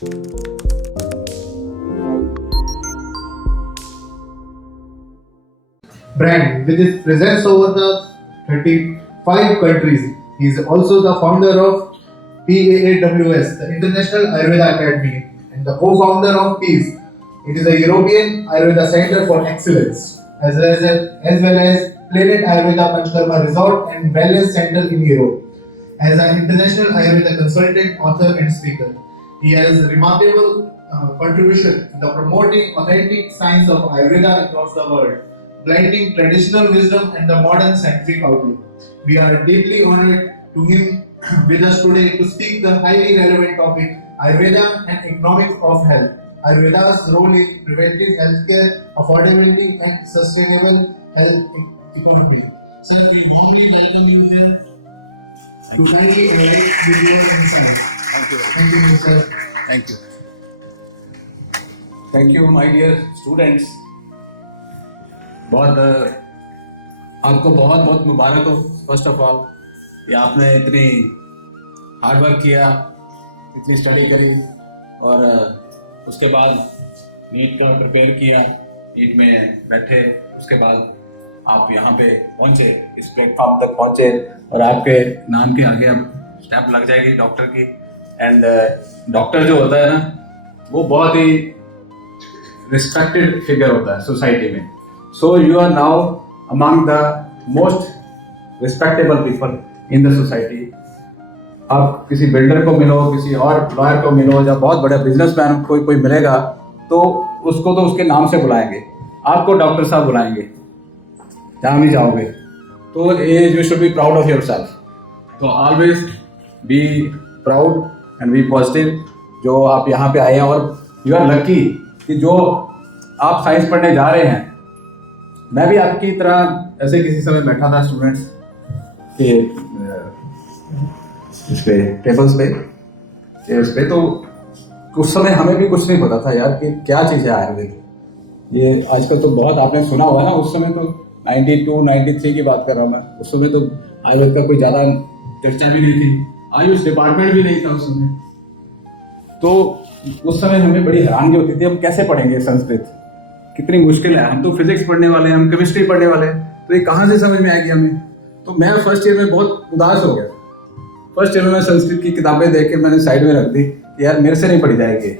Brand with his presence over the 35 countries. He is also the founder of PAAWS, the International Ayurveda Academy, and the co-founder of PEACE. It is a European Ayurveda Center for Excellence, as well as Planet Ayurveda Panchkarma Resort and Wellness Center in Europe. As an international Ayurveda consultant, author, and speaker, he has remarkable contribution in the promoting authentic science of Ayurveda across the world, blending traditional wisdom and the modern scientific outlook. We are deeply honored to him with us today to speak the highly relevant topic Ayurveda and economics of health. Ayurveda's role in preventive healthcare, affordability, and sustainable health economy. Sir, we warmly welcome you here to kindly enlighten with your insights. Thank you. Thank you, sir. Thank you. Thank you, my dear students. आपको बहुत बहुत मुबारक हो first of all कि आपने इतनी hard work किया, इतनी study करी और उसके बाद नीट का प्रिपेयर किया, नीट में बैठे, उसके बाद आप यहाँ पे पहुँचे, इस प्लेटफॉर्म तक पहुँचे और आपके नाम के आगे अब स्टैम्प लग जाएगी डॉक्टर की। एंड डॉक्टर जो होता है ना, वो बहुत ही रिस्पेक्टेड फिगर होता है सोसाइटी में। So you are now among the most respectable people in the society. आप किसी बिल्डर को मिलो, किसी और लॉयर को मिलो, या बहुत बड़े बिजनेसमैन कोई मिलेगा तो उसको तो उसके नाम से बुलाएंगे, आपको डॉक्टर साहब बुलाएंगे जहाँ भी जाओगे। तो you should be proud of yourself. तो always be proud and be positive जो आप यहाँ पे आए हैं। और यू आर लकी कि जो आप साइंस पढ़ने जा रहे हैं, मैं भी आपकी तरह ऐसे किसी समय बैठा था स्टूडेंट्स के इस पे टेबल्स पे, चेयर्स पे, तो उस समय हमें भी कुछ नहीं पता था यार कि क्या चीज़ है आयुर्वेद। ये आजकल तो बहुत आपने सुना हुआ है ना, उस समय तो 92, 93 की बात कर रहा हूँ मैं। उस समय तो आयुर्वेद का कोई ज़्यादा चर्चा भी नहीं थी, आयुष डिपार्टमेंट भी नहीं था उस समय। तो उस समय हमें बड़ी हैरानगी होती थी, हम कैसे पढ़ेंगे संस्कृत, कितनी मुश्किल है। हम तो फिजिक्स पढ़ने वाले हैं, हम केमिस्ट्री पढ़ने वाले हैं, तो ये कहाँ से समझ में आएगी हमें। तो मैं फर्स्ट ईयर में बहुत उदास हो गया। फर्स्ट ईयर में संस्कृत की किताबें देख के मैंने साइड में रख दी कि यार मेरे से नहीं पढ़ी जाएगी।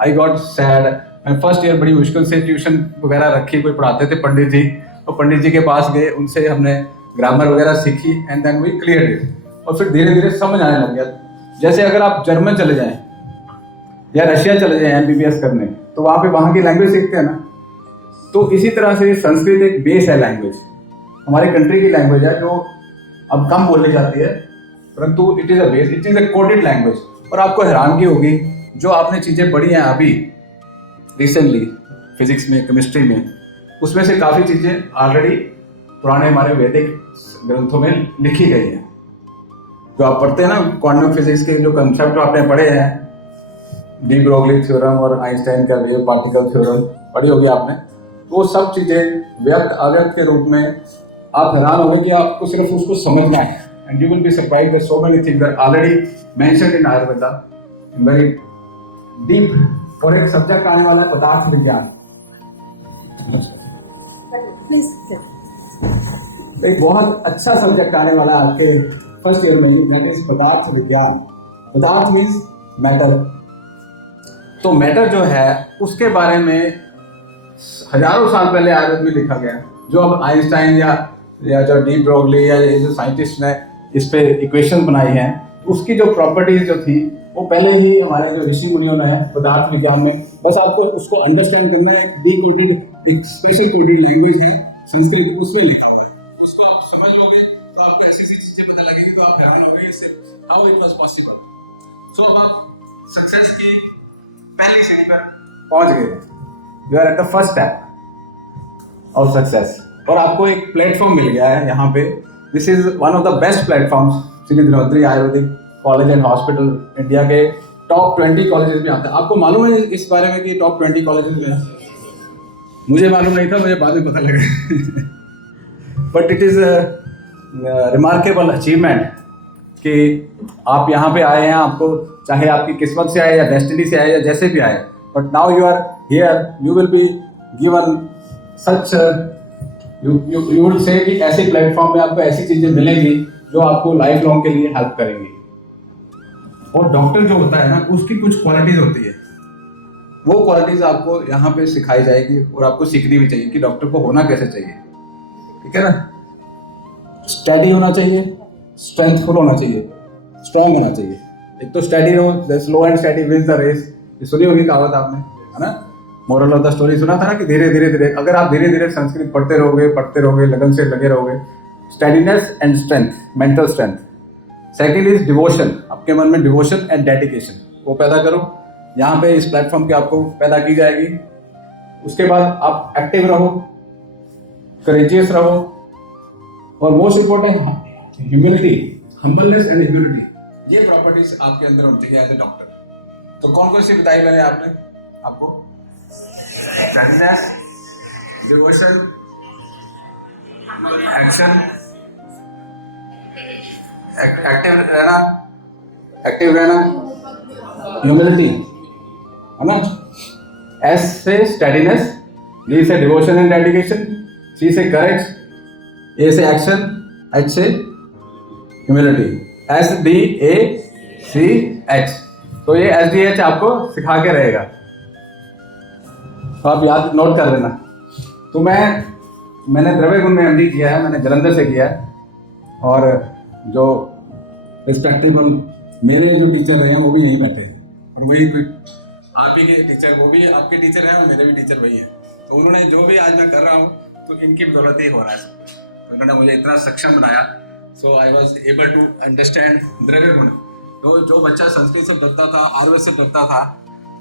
I got sad. मैं फर्स्ट ईयर बड़ी मुश्किल से ट्यूशन वगैरह रखी, कोई पढ़ाते थे पंडित जी, और पंडित जी के पास गए, उनसे हमने ग्रामर वगैरह सीखी and then we clear it. और फिर धीरे धीरे समझ आने लग गया। जैसे अगर आप जर्मन चले जाएं या रशिया चले जाएं MBBS करने, तो वहाँ की लैंग्वेज सीखते हैं ना। तो इसी तरह से संस्कृत एक बेस है लैंग्वेज, हमारी कंट्री की लैंग्वेज है जो अब कम बोली जाती है, परंतु it is a base, it is a coded language. और आपको हैरानगी होगी जो आपने चीज़ें पढ़ी हैं अभी रिसेंटली फिजिक्स में, केमिस्ट्री में, उसमें से काफ़ी चीज़ें ऑलरेडी पुराने हमारे वैदिक ग्रंथों में लिखी गई हैं। जो आप पढ़ते हैं ना क्वांटम फिजिक्स के जो कंसेप्ट आपने पढ़े हैं, डी ब्रोगली थ्योरम और आइंस्टाइन का वेव पार्टिकल थ्योरम पढ़ी होगी आपने, वो सब चीज़ें व्यक्त अव्यक्त के रूप में आप हैरान होंगे कि आपको सिर्फ उसको समझना है। And you will be surprised that so many things are already mentioned in Ayurveda in very deep. और एक सब्जेक्ट आने वाला है पदार्थ विज्ञान। एक बहुत अच्छा सब्जेक्ट आने वाला है आपके फर्स्ट ईयर में, दैट इज पदार्थ विज्ञान। पदार्थ मीन्स मैटर। तो मैटर जो है उसके बारे में हजारों साल पहले आयुर्वेद में लिखा गया, जो अब आइंस्टाइन या जो डी ब्रोगली या ये जो साइंटिस्ट ने इस पे इक्वेशन बनाई हैं, उसकी जो प्रॉपर्टीज जो थी वो पहले ही हमारे जो ऋषि मुनियों ने है पदार्थ विज्ञान में। बस आपको उसको अंडरस्टैंड करना है। डीकोडेड एक स्पेशल कोडेड लैंग्वेज है संस्कृत, उसमें लिखा हुआ है। उसको आप समझ लोगे तो आपको ऐसी ऐसी चीजें पता लगेगी, तो आप हैरान होगे इससे how it was possible. So अब आप सक्सेस की पहली सीढ़ी पर पहुंच गए। You are at the first step of success. और आपको एक प्लेटफॉर्म मिल गया है यहाँ पे। This is one of the best platforms. Shri Dhanvantari Ayurvedic college and hospital India के टॉप 20 कॉलेजेस में आता है। आपको मालूम है इस बारे में कि टॉप 20 कॉलेजेस में है? मुझे मालूम नहीं था, मुझे बाद में पता लगा। But it is remarkable achievement कि आप यहाँ पे आए हैं, आपको चाहे आपकी किस्मत से आए या डेस्टिनी से आए या जैसे भी आए, but now you are here, you will be given such, you will say कि ऐसे प्लेटफॉर्म पे आपको ऐसी चीजें मिलेंगी जो आपको लाइफ लॉन्ग के लिए हेल्प करेंगी। और डॉक्टर जो होता है ना, उसकी कुछ क्वालिटीज होती है, वो क्वालिटीज आपको यहाँ पे सिखाई जाएगी और आपको सीखनी भी चाहिए कि डॉक्टर को होना कैसे चाहिए, ठीक है ना। स्टडी होना चाहिए, स्ट्रेंथफुल होना चाहिए, स्ट्रांग होना चाहिए। एक तो स्टडी रहो, slow and steady wins the race, ये सुनी होगी कहावत आपने, है ना। मोरल ऑफ द स्टोरी सुना था ना कि धीरे धीरे धीरे, अगर आप धीरे धीरे संस्कृत पढ़ते रहोगे, लगन से लगे रहोगे, steadiness and strength, mental strength. Second is devotion, आपके मन में डिवोशन एंड डेडिकेशन वो पैदा करो, यहाँ पे इस प्लेटफॉर्म पे आपको पैदा की जाएगी। उसके बाद आप एक्टिव रहो, करेजियस रहो, और most important humility, humbleness and humility, ये प्रॉपर्टीज आपके अंदर होनी चाहिए एज ए डॉक्टर। तो कौन कौन सी बताई मैंने आपको? स्टडीनेस, डिवोशन, एक्शन, एक्टिव रहना, ह्यूमिलिटी, है ना। एस से स्टडीनेस, डी से डिवोशन एंड डेडिकेशन, सी से करेज, ए से एक्शन, एच से humility, S D A C H. तो ये एस डी एच आपको सिखा के रहेगा, तो आप याद नोट कर लेना। तो मैंने द्रव्य गुण में एमडी किया है, मैंने जलंधर से किया है, और जो रिस्पेक्टेबल मेरे जो टीचर रहे हैं वो भी यहीं बैठे हैं, और वही आप ही के टीचर, वो भी आपके टीचर हैं और मेरे भी टीचर वही हैं। तो उन्होंने जो भी आज मैं कर रहा हूँ तो इनकी बदौलत ही हो रहा है। तो उन्होंने मुझे इतना सक्षम बनाया, so I was able to understand द्रव्य गुण। तो जो बच्चा संस्कृत से डरता था, आयुर्वेद से डरता था,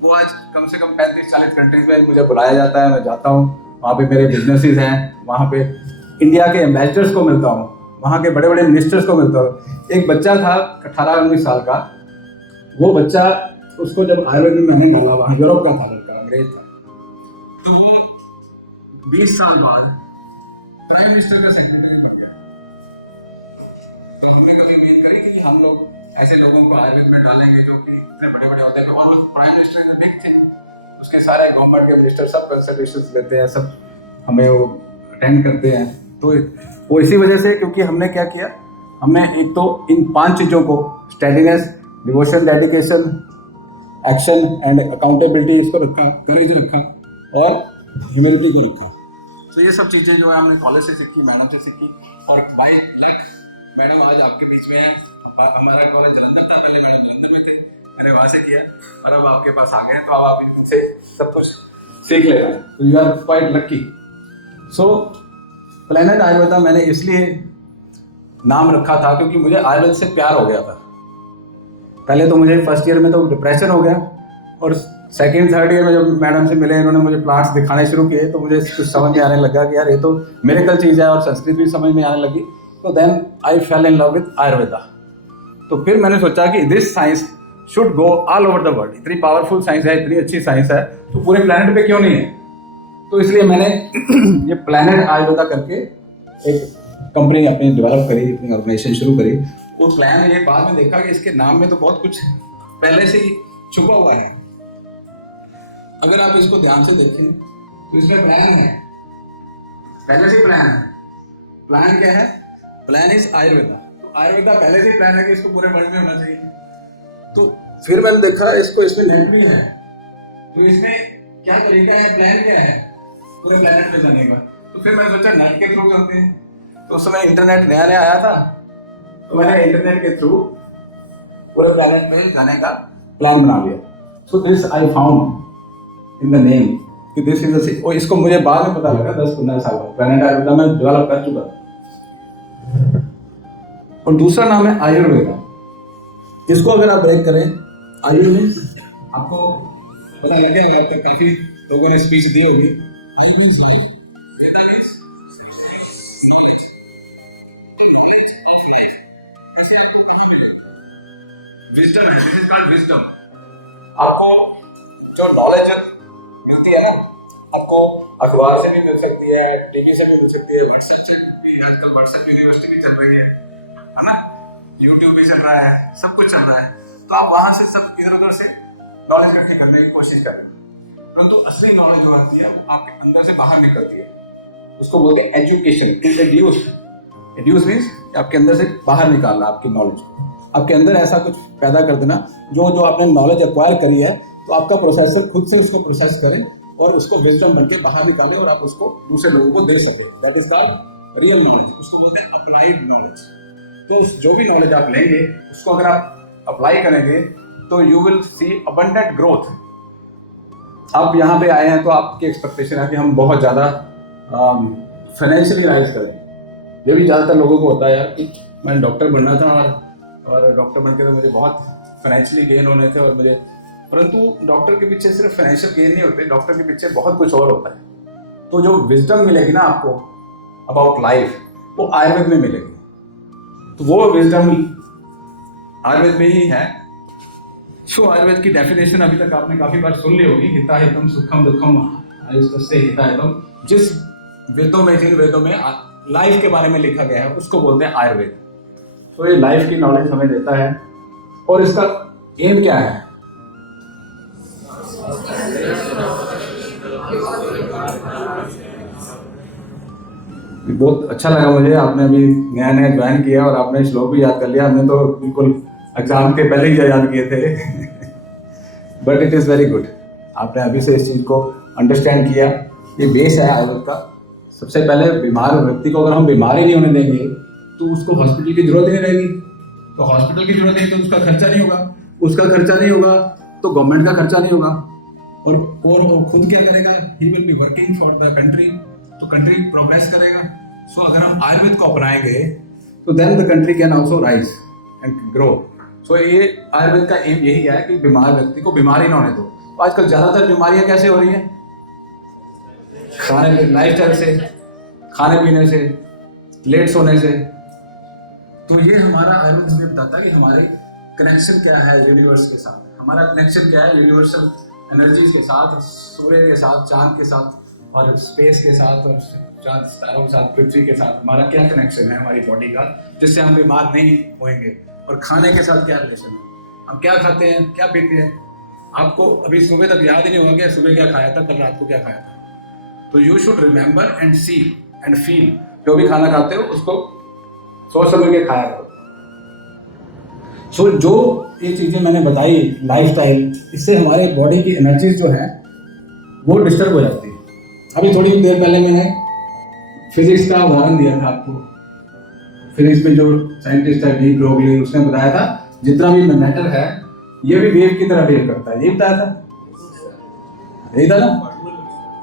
वो आज कम से कम 35-40 कंट्रीज में मुझे बुलाया जाता है, मैं जाता हूँ, वहाँ पे मेरे बिजनेसेस हैं, वहाँ पे इंडिया के एम्बेसडर्स को मिलता हूँ, वहाँ के बड़े बड़े मिनिस्टर्स को मिलता हूँ। एक बच्चा था 18-19 साल का, वो बच्चा, उसको जब आयुर्वेद में आने वाला, वहाँ यूरोप का था, लड़का अंग्रेज था, तो वो 20 साल बाद प्राइम मिनिस्टर का सेक्रेटरी बन गया। तो हमने कभी उम्मीद करी कि हम लोग ऐसे लोगों को आयुर्वेद में डालेंगे जो कि इतने बड़े बड़े होते हैं। वहाँ पर prime minister is big thing, उसके सारे गवर्नमेंट के मिनिस्टर सब कंसल्टेशंस लेते हैं, सब हमें वो अटेंड करते हैं। तो वो इसी वजह से, क्योंकि हमने क्या किया, हमने एक तो इन 5 चीज़ों को, steadiness, devotion, dedication, action and accountability, इसको रखा, करेज रखा, और ह्यूमिलिटी को रखा। तो ये सब चीज़ें जो है हमने कॉलेज से सीखी, मैडम से सीखी, और बाय लक मैडम आज आपके बीच में है। हमारा कॉलेज जलंधर था, पहले मैडम जलंधर में थे, मैंने वहाँ से किया, और अब आपके पास आ गए, तो अब आप इनसे सब कुछ सीख लेना। तो you are quite lucky. So planet Ayurveda मैंने इसलिए नाम रखा था क्योंकि मुझे आयुर्वेद से प्यार हो गया था। पहले तो मुझे फर्स्ट ईयर में तो डिप्रेशन हो गया, और सेकेंड थर्ड ईयर में जब मैडम से मिले, इन्होंने मुझे प्लांट्स दिखाने शुरू किए, तो मुझे कुछ समझ में आने लगा कि यार ये तो मिरेकल चीज़ है, और संस्कृत भी समझ में आने लगी। तो then I fell in love with Ayurveda. तो फिर मैंने सोचा कि this science should go all over the world. इतनी पावरफुल साइंस है, इतनी अच्छी साइंस है, तो पूरे प्लेनेट पे क्यों नहीं है। तो इसलिए मैंने ये प्लेनेट आयुर्वेदा करके एक कंपनी अपनी डेवलप करी, अपनी ऑर्गेनाइजेशन शुरू करी। वो प्लान ये बाद में देखा कि इसके नाम में तो बहुत कुछ पहले से ही छुपा हुआ है। अगर आप इसको ध्यान से देखें तो इसमें प्लान है, पहले से प्लान है। प्लान क्या है? Plan is Ayurveda. तो आयुर्वेदा पहले से प्लान है कि इसको पूरे वर्ल्ड में होना चाहिए। तो फिर मैंने देखा इसको, इसमें नेट भी है, तो इसमें क्या तरीका है, प्लान क्या है पूरे प्लेनेट पे जाने का। तो फिर मैंने सोचा नेट के थ्रू करते हैं। तो उस समय इंटरनेट नया नया आया था, तो मैंने इंटरनेट के थ्रू पूरे प्लेनेट में जाने का प्लान बना लिया। So this I found in the name कि दिस इज द, और इसको मुझे बाद में पता लगा 10-15 साल बाद, प्लेनेट आयुर्वेदा में डेवलप कर चुका। और दूसरा नाम है आयुर्वेदा। इसको अगर आप ब्रेक करें, आयुर्वेद आपको पता लगेगा, अब तक काफी लोगों ने स्पीच दी होगी। विजडम है, दिस इज कॉल्ड विजडम। आपको जो नॉलेज मिलती है ना, आपको अखबार से भी मिल सकती है, टीवी से भी मिल सकती है, व्हाट्सएप से भी, आजकल व्हाट्सएप यूनिवर्सिटी भी चल रही है ना। यूट्यूब भी चल रहा है, सब कुछ चल रहा है, तो आप वहां से सब इधर उधर से नॉलेज इकट्ठी करने की कोशिश करें, परंतु असली नॉलेज जो आती है आपके अंदर से बाहर निकलती है, उसको बोलते हैं एजुकेशन। एड्यूस मीन्स आपके अंदर से बाहर निकालना आपकी नॉलेज को, आपके अंदर ऐसा कुछ पैदा कर देना जो जो आपने नॉलेज एक्वायर करी है, तो आपका प्रोसेसर खुद से उसको प्रोसेस करे और उसको विजडम बन के बाहर निकाले और आप उसको दूसरे लोगों को दे सके। That is called real knowledge, उसको बोलते हैं अप्लाइड नॉलेज। तो जो भी नॉलेज आप लेंगे उसको अगर आप अप्लाई करेंगे तो you will see abundant growth. आप यहाँ पे आए हैं तो आपकी एक्सपेक्टेशन है कि हम बहुत ज़्यादा फाइनेंशियली राइज करें। ये भी ज़्यादातर लोगों को होता है यार कि मैं डॉक्टर बनना था और डॉक्टर बन के तो मुझे बहुत फाइनेंशियली गेन होने थे और मुझे, परंतु डॉक्टर के पीछे सिर्फ फाइनेंशियल गेन नहीं होते, डॉक्टर के पीछे बहुत कुछ और होता है। तो जो विजडम मिलेगी ना आपको अबाउट लाइफ, वो आयुर्वेद में मिलेगी। तो वो विजडम आयुर्वेद में ही है। सो आयुर्वेद की डेफिनेशन अभी तक आपने काफी बार सुन ली होगी, हिता हितम सुखम दुखम आयुष्य हिता हितम। जिस वेदों में, जिन वेदों में लाइफ के बारे में लिखा गया है उसको बोलते हैं आयुर्वेद। तो ये लाइफ की नॉलेज हमें देता है। और इसका एम क्या है? बहुत अच्छा लगा मुझे, आपने अभी नया नया ज्वाइन किया और आपने श्लोक भी याद कर लिया। हमने तो बिल्कुल एग्जाम के पहले ही याद किए थे but it is very good, आपने अभी से इस चीज़ को अंडरस्टैंड किया। ये बेस है आयुर्वेद का। सबसे पहले बीमार व्यक्ति को अगर हम बीमार ही नहीं होने देंगे तो उसको हॉस्पिटल की जरूरत ही नहीं रहेगी। तो हॉस्पिटल की जरूरत नहीं तो उसका खर्चा नहीं होगा, उसका खर्चा नहीं होगा तो गवर्नमेंट का खर्चा नहीं होगा, और वो खुद क्या करेगा? He will be working for the country, तो कंट्री प्रोग्रेस करेगा। सो अगर हम आयुर्वेद को अपनाएंगे तो then the country can also rise and grow. So ये आयुर्वेद का एम यही है कि बीमार व्यक्ति को बीमारी ना होने दो। तो आजकल ज्यादातर बीमारियां कैसे हो रही हैं? खाने लाइफस्टाइल से, खाने पीने से, लेट सोने से। तो ये हमारा आयुर्वेद हमें बताता है कि हमारे कनेक्शन क्या है यूनिवर्स के साथ। हमारा कनेक्शन क्या है यूनिवर्सल एनर्जीज के साथ, सूर्य के साथ, चांद के साथ और स्पेस के साथ और चांद सितारों के साथ, पृथ्वी के साथ हमारा क्या कनेक्शन है हमारी बॉडी का, जिससे हम बीमार नहीं होंगे। और खाने के साथ क्या रिलेशन है, हम क्या खाते हैं, क्या पीते हैं। आपको अभी सुबह तक याद ही नहीं होगा सुबह क्या खाया था, कल रात को क्या खाया था। तो you should remember and see and feel. जो भी खाना खाते हो उसको सोच समझ के खाया करो। सो जो ये चीजें मैंने बताई लाइफस्टाइल, इससे हमारे बॉडी की एनर्जीज जो है वो डिस्टर्ब हो जाती है। अभी थोड़ी देर पहले मैंने फिजिक्स का उदाहरण दिया था आपको। फिजिक्स में जो साइंटिस्ट है डी ब्रोगली, उसने बताया था जितना भी मैटर है ये भी वेव की तरह बिहेव करता है। ये बताया था, यही था ना,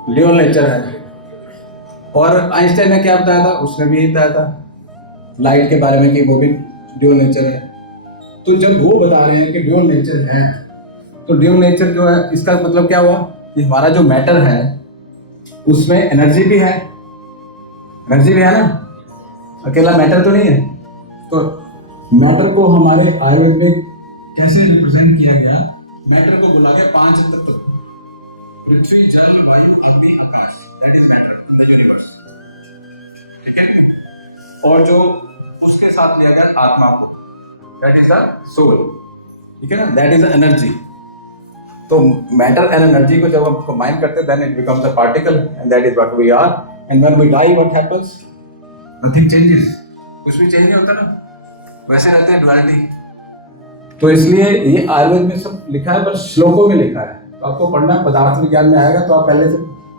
ड्यूअल नेचर है। और आइंस्टाइन ने क्या बताया था? उसने भी यही बताया था लाइट के बारे में कि वो भी ड्यूअल नेचर है। तो जब वो बता रहे हैं कि ड्यूअल नेचर है, तो ड्यूअल नेचर जो है इसका मतलब क्या हुआ कि हमारा जो मैटर है उसमें एनर्जी भी है, एनर्जी भी है ना, अकेला मैटर तो नहीं है। तो मैटर को हमारे आयुर्वेद में कैसे रिप्रेजेंट किया गया? मैटर को बुला के 5 तत्व, पृथ्वी, जल, वायु, अग्नि, आकाश, that is matter in the universe. ठीक है? और जो उसके साथ लिया गया आत्मा को, दैट इज द सोल। ठीक है ना, दैट इज द एनर्जी। तो मैटर एंड एनर्जी को जब हम कंबाइन करते हैं then it becomes a particle and that is what we are. And when we die what happens? Nothing changes, कुछ भी चेंज नहीं होता ना, वैसे रहते हैं ड्युअलिटी। तो इसलिए ये आयुर्वेद में सब लिखा है, पर श्लोकों में लिखा है। तो आपको पढ़ना पदार्थ विज्ञान में आएगा तो आप पहले से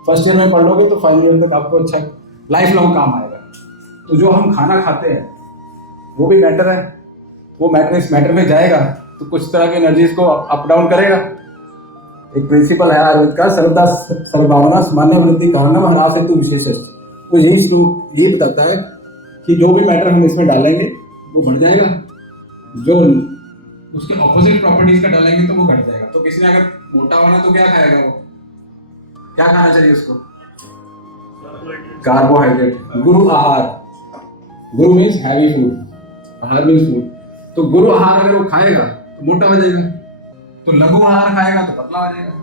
फर्स्ट ईयर में पढ़ लोगे तो फाइनल ईयर तक आपको अच्छा लाइफ लॉन्ग काम आएगा। तो जो हम खाना खाते हैं वो भी मैटर है, वो मैटर इस मैटर में जाएगा तो कुछ तरह की एनर्जीज को अप डाउन करेगा। एक प्रिंसिपल है आयुर्वेद का, सर्वदा सर्वभावना सामान्य वृद्धि कारणम ह्रास हेतु विशेष। वो यही श्लोक ये बताता है कि जो भी मैटर हम इसमें डालेंगे वो बढ़ जाएगा, जो उसके ऑपोजिट प्रॉपर्टीज का डालेंगे तो वो घट जाएगा। तो किसी ने अगर मोटा होना तो क्या खाएगा? वो क्या खाना चाहिए उसको? कार्बोहाइड्रेट। गुरु आहार, गुरु मीन्स हैवी फूड, आहार मीन्स फूड। तो गुरु आहार अगर वो खाएगा तो मोटा हो जाएगा, तो लघु आहार खाएगा तो पतला हो जाएगा।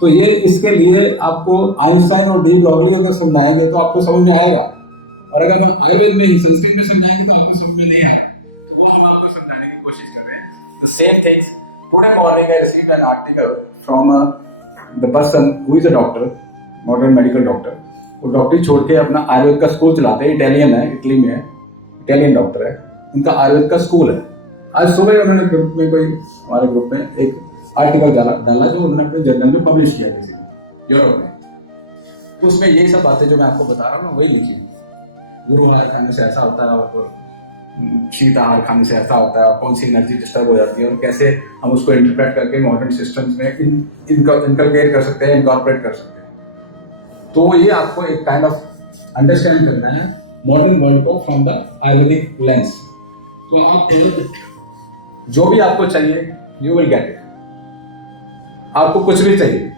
तो ये इसके लिए आपको आइंस्टाइन और डी ब्रोगली अगर समझाएंगे तो आपको समझ में आएगा, और अगर हम आयुर्वेद में ही संस्कृत में समझाएंगे तो आपको समझ में नहीं आएगा। वो हम आपको same things. Today morning I received an article from the person who is a doctor, modern medical doctor. वो डॉक्टरी छोड़ के अपना आयुर्वेद का स्कूल चलाते हैं, इटालियन है, इटली में है, इटालियन डॉक्टर है, उनका आयुर्वेद का स्कूल है। आज सुबह उन्होंने ग्रुप में हमारे ग्रुप में एक आर्टिकल डाला जो उन्होंने अपने जर्नल में पब्लिश किया किसी यूरोप में। तो उसमें यही सब बातें जो मैं आपको बता रहा हूँ ना वही लिखी हुई। गुरु आहार खाने से ऐसा होता है और शीत आहार खाने से ऐसा होता है और कौन सी एनर्जी डिस्टर्ब हो जाती है और कैसे हम उसको इंटरप्रेट करके मॉडर्न सिस्टम्स में इनकलकेट कर सकते हैं, इनकॉर्पोरेट कर सकते हैं। तो ये आपको एक काइंड ऑफ अंडरस्टैंड करना है मॉडर्न वर्ल्ड को फ्रॉम द आयुर्वेदिक लेंस। तो आप जो भी आपको चाहिए यू विल गेट इट। आपको कुछ भी चाहिए,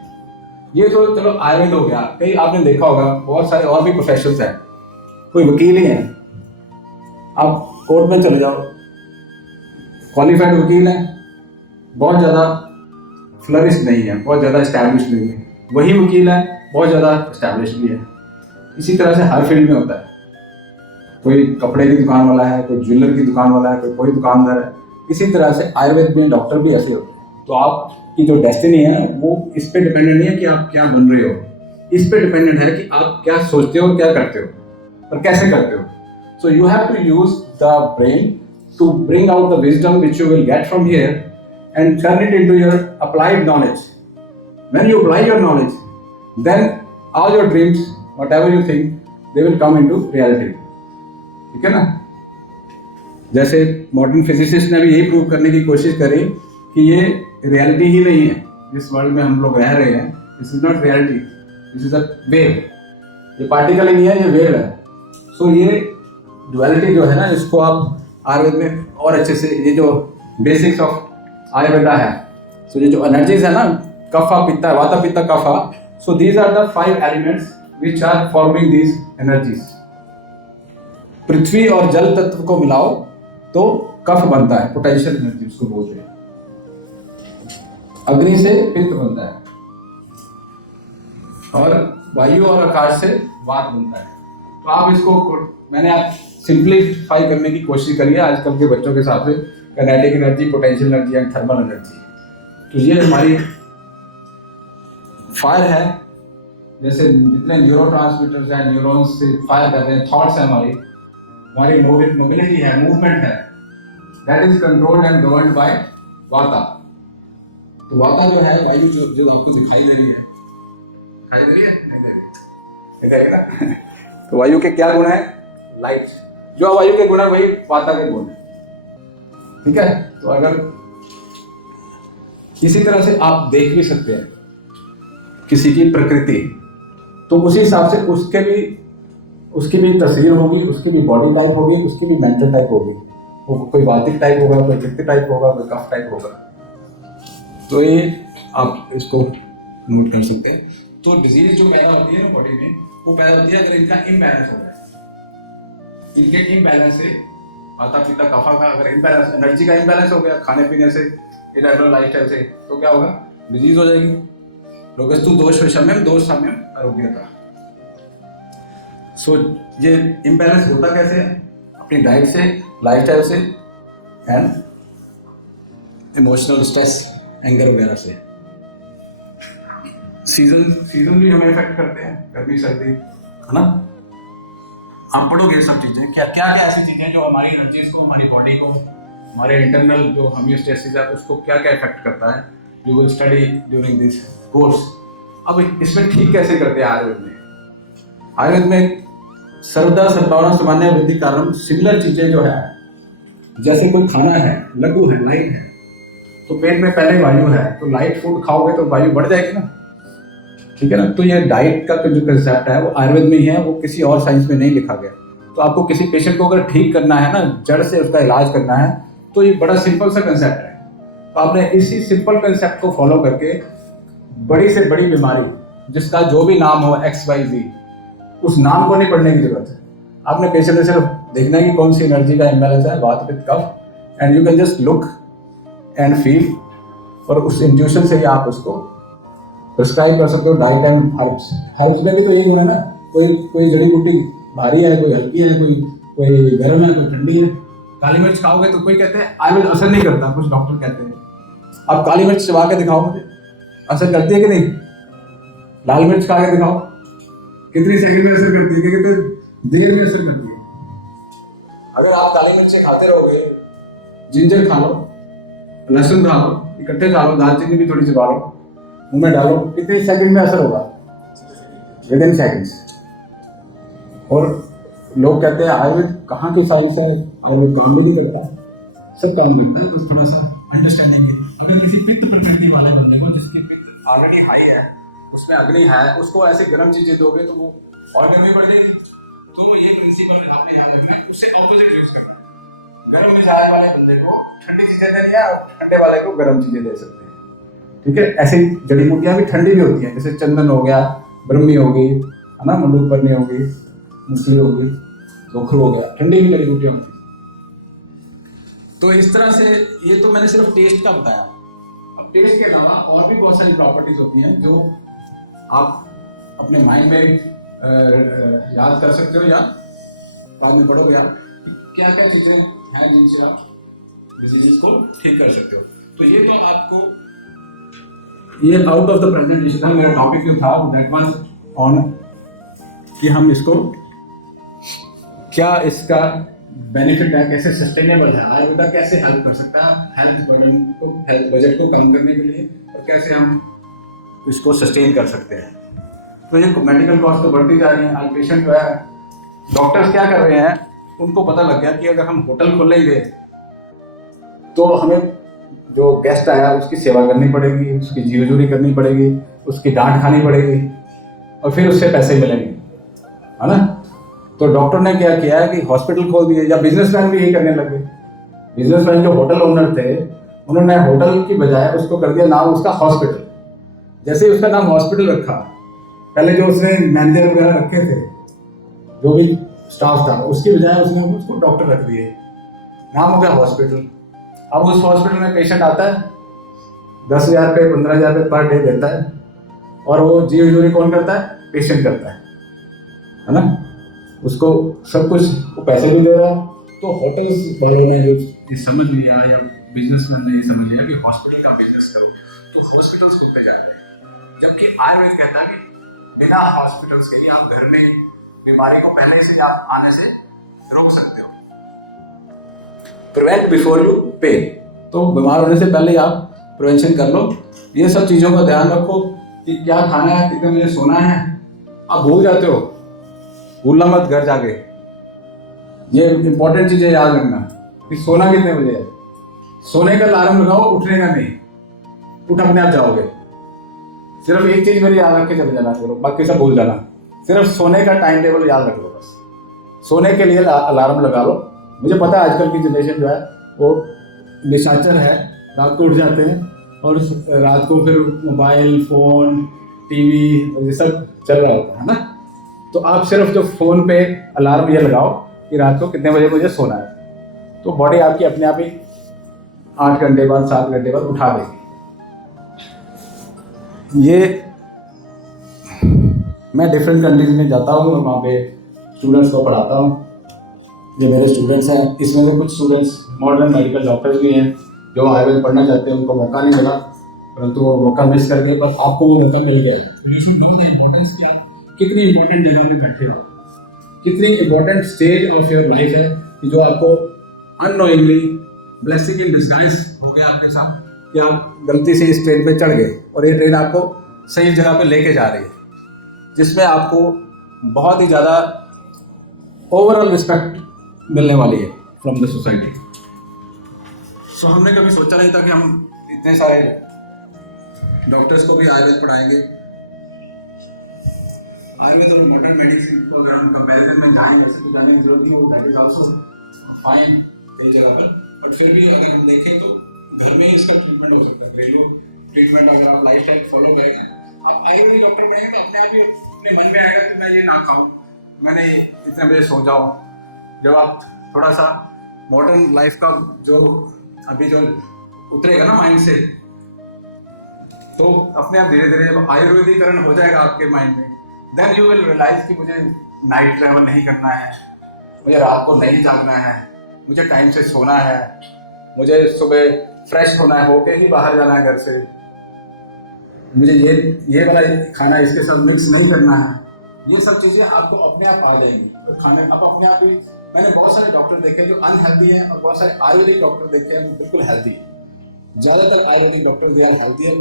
ये तो चलो आयुर्वेद हो गया। कई आपने देखा होगा बहुत सारे और भी प्रोफेशंस हैं, कोई वकील ही है, आप कोर्ट में चले जाओ, क्वालिफाइड वकील है, बहुत ज़्यादा फ्लरिश नहीं है, बहुत ज़्यादा एस्टैब्लिश नहीं है। वही वकील है, बहुत ज़्यादा एस्टैब्लिश भी है। इसी तरह से हर फील्ड में होता है। कोई कपड़े की दुकान वाला है, कोई ज्वेलर की दुकान वाला है, कोई दुकानदार है। इसी तरह से आयुर्वेद में डॉक्टर भी ऐसे होते हैं। तो आपकी जो डेस्टिनी है वो इस पे डिपेंडेंट नहीं है कि आप क्या बन रहे हो, इस पे डिपेंडेंट है कि आप क्या सोचते हो, क्या करते हो और कैसे करते हो। So you have to use the brain to bring out the wisdom which you will get from here and turn it into your applied knowledge. When you apply your knowledge then all your dreams, whatever you think, they will come into reality. ठीक है ना? जैसे modern physicist ने भी यही prove करने की कोशिश करी कि ये रियलिटी ही नहीं है, जिस वर्ल्ड में हम लोग रह रहे हैं, this is not reality, this is a wave. ये पार्टिकल ही नहीं है, ये वेव है। सो ये डुअलिटी जो है ना, इसको आप आयुर्वेद में और अच्छे से, ये जो बेसिक्स ऑफ आयुर्वेदा है, सो ये जो एनर्जीज है ना, कफा पित्ता वाता पित्ता कफा, so these are the 5 elements which are forming these energies. पृथ्वी और जल तत्व को मिलाओ तो कफ बनता है, पोटेंशियल एनर्जी उसको बोलते हैं। अग्नि से पित्त बनता है और वायु और आकाश से वात बनता है। तो आप इसको, मैंने आप सिंप्लीफाई करने की कोशिश करी है आजकल के बच्चों के साथ, kinetic energy, potential energy and thermal energy. तो ये हमारी फायर है, जैसे जितने न्यूरोट्रांसमीटर्स हैं, न्यूरॉन्स से फायर कर रहे हैं, थॉट्स है, हमारी मोबिलिटी है, मूवमेंट है, that is controlled and governed bye वाता। तो वाता जो है, वायु जो आपको दिखाई दे रही है, दिखाई दे रही है, नहीं दे रही, दिखाई ना? तो वायु के क्या गुण है? लाइट। जो वायु के गुण है वही वाता के गुण है। ठीक है? तो अगर इसी तरह से आप देख भी सकते हैं किसी की प्रकृति, तो उसी हिसाब से उसकी भी तस्वीर होगी, उसकी भी बॉडी टाइप होगी, उसकी भी मेंटल टाइप होगी। वो कोई वातिक टाइप होगा, कोई पित्त टाइप होगा, कोई कफ टाइप होगा। तो ये आप इसको नोट कर सकते हैं। तो डिजीज जो पैदा होती है ना बॉडी में, वो पैदा होती है अगर इनका इम्बैलेंस हो जाए। इनके इम्बैलेंस से वाता पित्ता कफा का अगर इम्बैलेंस, एनर्जी का इम्बैलेंस हो गया खाने पीने से, इलेक्ट्रॉल लाइफस्टाइल से, तो क्या होगा? डिजीज हो जाएगी। रोगस्तु दोष विषम्यम दोष साम्यम आरोग्यता। सो ये इम्बैलेंस होता कैसे है? अपनी डाइट से, लाइफस्टाइल से एंड इमोशनल स्ट्रेस, एंगर वगैरह से। सीजन भी हमें इफेक्ट करते हैं, गर्मी सर्दी, है ना? आप पढ़ोगे ये सब चीजें, क्या क्या क्या ऐसी चीजें जो हमारी एनर्जीज को, हमारी बॉडी को, हमारे इंटरनल जो होमियोस्टेसिस है उसको क्या क्या इफेक्ट करता है। You will study during this course. अब इसमें ठीक कैसे करते हैं आयुर्वेद में? आयुर्वेद में सर्वदा सद्भावना सामान्य वृद्धि कारण सिमिलर चीजें जो है, जैसे कोई खाना है, लघु है, लाइट है, तो पेट में पहले वायु है, तो लाइट फूड खाओगे तो वायु बढ़ जाएगी ना। ठीक है ना? तो ये डाइट का जो कंसेप्ट है वो आयुर्वेद में ही है, वो किसी और साइंस में नहीं लिखा गया। तो आपको किसी पेशेंट को अगर ठीक करना है ना, जड़ से उसका इलाज करना है, तो ये बड़ा सिंपल सा कंसेप्ट है। तो आपने इसी सिंपल कंसेप्ट को फॉलो करके बड़ी से बड़ी बीमारी, जिसका जो भी नाम हो XYZ, उस नाम को नहीं पढ़ने की जरूरत है। आपने पेशेंट से सिर्फ देखना है कि कौन सी एनर्जी का इम्बैलेंस है, vata pitta kapha, and you can just look and feel, और उस इंट्यूशन से ही आप उसको प्रिस्क्राइब कर सकते हो। डाइट एंड हर्ब्स में भी तो यही गुण है ना, कोई जड़ी बूटी भारी है, कोई हल्की है, कोई गर्म है, कोई ठंडी है, काली मिर्च खाओगे तो कोई कहते हैं आयुर्वेद असर नहीं करता, कुछ डॉक्टर कहते हैं। अब काली मिर्च चबा के दिखाओ मुझे, असर करती है कि नहीं? लाल मिर्च खा के दिखाओ, कितनी सेकंड में असर करती है, कितनी देर में असर करती है। अगर आप काली मिर्च खाते रहोगे, जिंजर खा लो, लहसुन खा लो, इकट्ठे खा लो, दालचीनी भी थोड़ी चबा लो, मुंह में डालो, कितने सेकंड में असर होगा? With in seconds. और लोग कहते हैं आयुर्वेद कहाँ की साइंस है, आयुर्वेद काम भी नहीं करता, सब काम करता है, बस थोड़ा सा अंडरस्टैंडिंग है। अगर किसी पित्त प्रकृति वाले बंदे को जिसके पित्त ऑलरेडी हाई है, उसमें अग्नि है, उसको ऐसे गर्म चीजें दोगे तो वो और गर्मी बढ़ जाएगी। तो ये प्रिंसिपल आपने याद रखना है, उससे ऑपोजिट यूज करना है। गर्म मिजाज वाले बंदे को ठंडी चीजें देनी है, ठंडे वाले को गर्म चीजें दे सकते हैं। ठीक है, ऐसी जड़ी बूटियां भी ठंडी भी होती हैं, जैसे चंदन हो गया, ब्रह्मी हो गई, है ना, मंडूकपर्णी हो गई, मुसली हो गई, गोखरू हो गया, ठंडी भी जड़ी बूटियां होती हैं। तो इस तरह से ये तो मैंने सिर्फ टेस्ट का बताया। अब टेस्ट के अलावा और भी बहुत सारी प्रॉपर्टीज होती हैं जो आप अपने माइंड में याद कर सकते हो, या बाद में पढ़ोगे आप क्या क्या चीजें हैं जिनसे आप डिजीज को ठीक कर सकते हो। तो ये तो आपको ये आउट ऑफ द प्रेजेंटेशन मेरा टॉपिक जो था दैट वाज ऑन कि हम इसको क्या इसका बेनिफिट है, कैसे सस्टेनेबल है, आयुर्वेद कैसे हेल्प कर सकता है हेल्थ बर्डन को, हेल्थ बजट को कम करने के लिए, और कैसे हम इसको सस्टेन कर सकते हैं। तो ये मेडिकल कॉस्ट तो बढ़ती जा रही है। आज पेशेंट जो है, डॉक्टर्स क्या कर रहे हैं, उनको पता लग गया कि अगर हम होटल खोलेंगे तो हमें जो गेस्ट आया उसकी सेवा करनी पड़ेगी, उसकी जी हजूरी करनी पड़ेगी, उसकी डांट खानी पड़ेगी, और फिर उससे पैसे मिलेंगे, है ना। तो डॉक्टर ने क्या किया है कि हॉस्पिटल खोल दिए, या बिजनेसमैन भी यही करने लगे। बिजनेसमैन जो होटल ओनर थे, उन्होंने होटल की बजाय उसको कर दिया नाम उसका हॉस्पिटल। जैसे ही उसका नाम हॉस्पिटल रखा, पहले जो उसने मैनेजर वगैरह रखे थे, जो भी स्टाफ था, उसकी बजाय उसने उसको डॉक्टर रख दिए, नाम हो गया हॉस्पिटल। अब उस हॉस्पिटल में पेशेंट आता है, 10,000 रुपये 15,000 रुपये पर डे देता है, और वो जी हजूरी कौन करता है? पेशेंट करता है ना। उसको सब कुछ वो पैसे भी दे रहा है। तो होटल्स वालों ने ये समझ लिया, या बिजनेसमैन ने ये समझ लिया कि हॉस्पिटल का बिजनेस करो, तो हॉस्पिटल्स खुलते जा रहे हैं। जबकि आयुर्वेद कहता है कि बिना हॉस्पिटल्स के ही आप घर में बीमारी को पहले से आप आने से रोक सकते हो। प्रिवेंट बिफोर यू पे, तो बीमार होने से पहले आप प्रिवेंशन कर लो। ये सब चीजों का ध्यान रखो कि क्या खाना है, कितने बजे सोना है। आप भूल जाते हो, भूलना मत घर जाके। ये इंपॉर्टेंट चीजें याद रखना कि सोना कितने बजे है। सोने का अलार्म लगाओ, उठने का नहीं, उठ अपने आप जाओगे। सिर्फ एक चीज मेरी याद रख के चले जाना करो, बाकी सब भूल जाना। सिर्फ सोने का टाइम टेबल याद रख लो बस। सोने के लिए अलार्म लगा लो। मुझे पता है आजकल की जनरेशन जो है वो निशाचर है, रात को उठ जाते हैं और रात को फिर मोबाइल, फोन, टीवी ये सब चल रहा होता है ना। तो आप सिर्फ जो फोन पे अलार्म ये लगाओ कि रात को कितने बजे मुझे सोना है, तो बॉडी आपकी अपने आप ही 8 घंटे बाद 7 घंटे बाद उठा देगी। ये मैं डिफरेंट कंट्रीज में जाता हूँ और वहाँ पे स्टूडेंट्स को पढ़ाता हूँ। ये मेरे स्टूडेंट्स हैं, इसमें से कुछ स्टूडेंट्स मॉडर्न मेडिकल डॉक्टर्स भी हैं जो आयुर्वेद पढ़ना चाहते हैं, उनको मौका नहीं मिला, परंतु वो मौका मिस कर गए, पर आपको वो मौका मिल गया है। You should know the importance कि आप कितनी इंपॉर्टेंट जगह में बैठे हो, कितनी important stage of your life है कि जो आपको अननोइंगली ब्लेसिंग इन डिस्गाइज हो गया आपके साथ, कि आप गलती से इस ट्रेन पे चढ़ गए और ये ट्रेन आपको सही जगह पे लेके जा रही है, जिसमें आपको बहुत ही ज़्यादा ओवरऑल रिस्पेक्ट मिलने वाली है फ्रॉम द सोसाइटी। सो हमने कभी सोचा नहीं था कि हम इतने सारे डॉक्टर्स को भी आयुर्वेद पढ़ाएंगे। आयुर्वेद और मॉडर्न मेडिसिन को अगर हम कंपैरिजन में जाएंगे, वैसे तो जाने की जरूरत नहीं, वो दैट इज आल्सो फाइन कई जगह पर, बट फिर भी अगर हम देखें तो घर में ही इसका ट्रीटमेंट हो सकता है। घरेलू ट्रीटमेंट अगर आप लाइफस्टाइल फॉलो करेंगे, आप आयुर्वेदिक डॉक्टर बनेंगे तो अपने आप ही अपने मन में आएगा कि मैं ये ना खाऊं, मैंने इतने बजे सो जाऊं। जब आप थोड़ा सा मॉडर्न लाइफ का जो अभी जो उतरेगा ना माइंड से, तो अपने आप धीरे धीरे जब आयुर्वेदीकरण हो जाएगा आपके माइंड में, देन यू विल रियलाइज कि मुझे नाइट ट्रैवल नहीं करना है, मुझे रात को नहीं जागना है, मुझे टाइम से सोना है, मुझे सुबह फ्रेश होना है, होके ही बाहर जाना है घर से, मुझे ये वाला खाना इसके साथ मिक्स नहीं करना है, ये सब चीज़ें आपको अपने आप आ जाएंगी। तो खाने आप अपने आप ही, मैंने बहुत सारे डॉक्टर देखे जो अनहेल्दी हैं और बहुत सारे आयुर्वेदिक डॉक्टर देखे हैं वो बिल्कुल हेल्दी है। ज़्यादातर Ayurvedic doctor they are healthier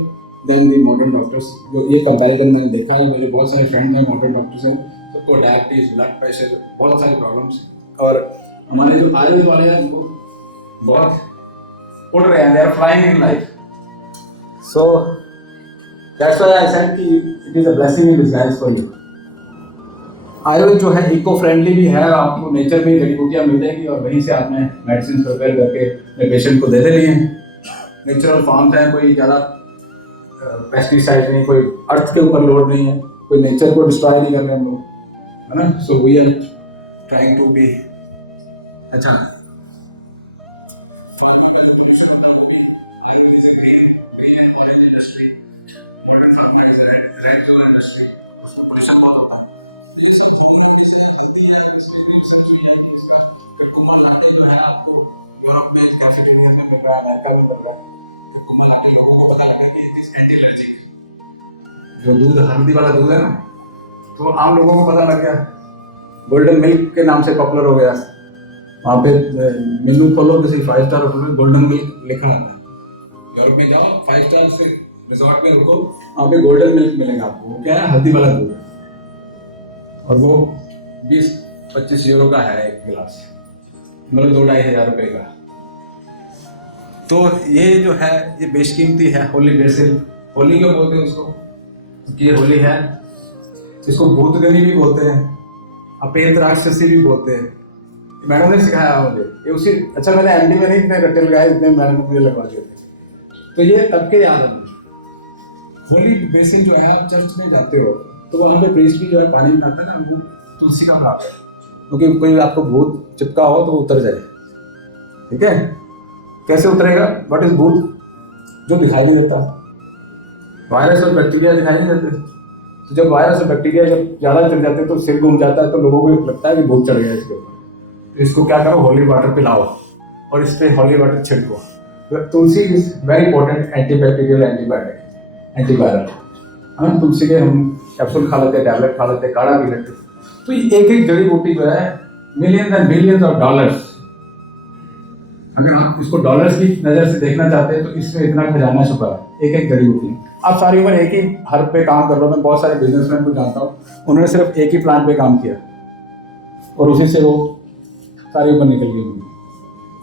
than the modern doctors. जो ये कंपैरिजन मैंने देखा है, मेरे बहुत सारे फ्रेंड हैं मॉडर्न डॉक्टर्स हैं, सबको डायबिटीज, ब्लड प्रेशर, बहुत सारी प्रॉब्लम्स, और हमारे जो आयुर्वेद वाले हैं वो बहुत उड़ रहे हैं, they are flying in life. So that's why I said कि it is a blessing in disguise for you. Ayurveda जो है इको फ्रेंडली भी है, आपको नेचर में जड़ी बूटियाँ मिल जाएगी और वहीं से आपने मेडिसिन प्रिपेयर करके अपने पेशेंट को दे देनी है। नेचुरल फार्म्स हैं, कोई ज़्यादा पेस्टिसाइड नहीं, कोई अर्थ के ऊपर लोड नहीं है, कोई नेचर को डिस्ट्रॉय नहीं कर रहे हम लोग, है ना। So we are trying to be अच्छा। जो दूध हल्दी वाला दूध है ना, तो आम लोगों को पता लग गया, गोल्डन मिल्क के नाम से पॉपुलर हो गया। वहाँ पे मेनू खोलो किसी 5 स्टार होटल में, गोल्डन मिल्क लिखा आता है। यूरोप में जाओ 5 स्टार से रिजॉर्ट में रुको, वहाँ पे गोल्डन मिल्क मिलेगा आपको। वो क्या है, हल्दी वाला दूध है, और वो 20-25 यूरो का है एक गिलास, मतलब 2-2.5 हज़ार रुपये का। तो ये जो है ये बेशकीमती है। होली बेसिल, होली क्यों बोलते हैं उसको, क्योंकि ये होली है। इसको भूतगनी भी बोलते हैं, अपेत राक्षसी भी बोलते हैं। मैडम ने सिखाया मुझे ये उसी, अच्छा मैंने एमडी में नहीं इतने रट्टे लगाए, इतने मैडम ने मुझे लगवा दिए थे। तो ये तब के याद है। होली बेसिन जो है, आप चर्च में जाते हो तो वहाँ पे प्रीस्ट भी जो है पानी में आता है ना, वो तुलसी का बनाता है, क्योंकि कोई आपको भूत चिपका हो तो वो उतर जाए। ठीक है, कैसे उतरेगा, व्हाट इज भूत, जो दिखाई नहीं देता। वायरस और बैक्टीरिया दिखाई नहीं देते, तो जब वायरस और बैक्टीरिया जब ज़्यादा चढ़ जाते हैं तो सिर घूम जाता है, तो लोगों को लगता है कि भूत चढ़ गया इसके ऊपर। तो इसको क्या करो, होली वाटर पिलाओ और इस पर होली वाटर छिड़को। Tulsi is very important antibacterial, antibiotic, antiviral. हाँ, तुलसी के हम कैप्सूल खा लेते, टैबलेट खा लेते, काढ़ा पी लेते। तो एक एक जड़ी बूटी जो है millions and billions of dollars. अगर आप इसको डॉलर्स की नज़र से देखना चाहते हैं तो इसमें इतना खजाना छुपा है, एक एक जड़ी बूटी। आप सारी उम्र एक ही हर्ब पे काम कर रहे हो। मैं बहुत सारे बिजनेसमैन को जानता हूँ, उन्होंने सिर्फ एक ही प्लांट पे काम किया और उसी से वो सारी उम्र निकल गई।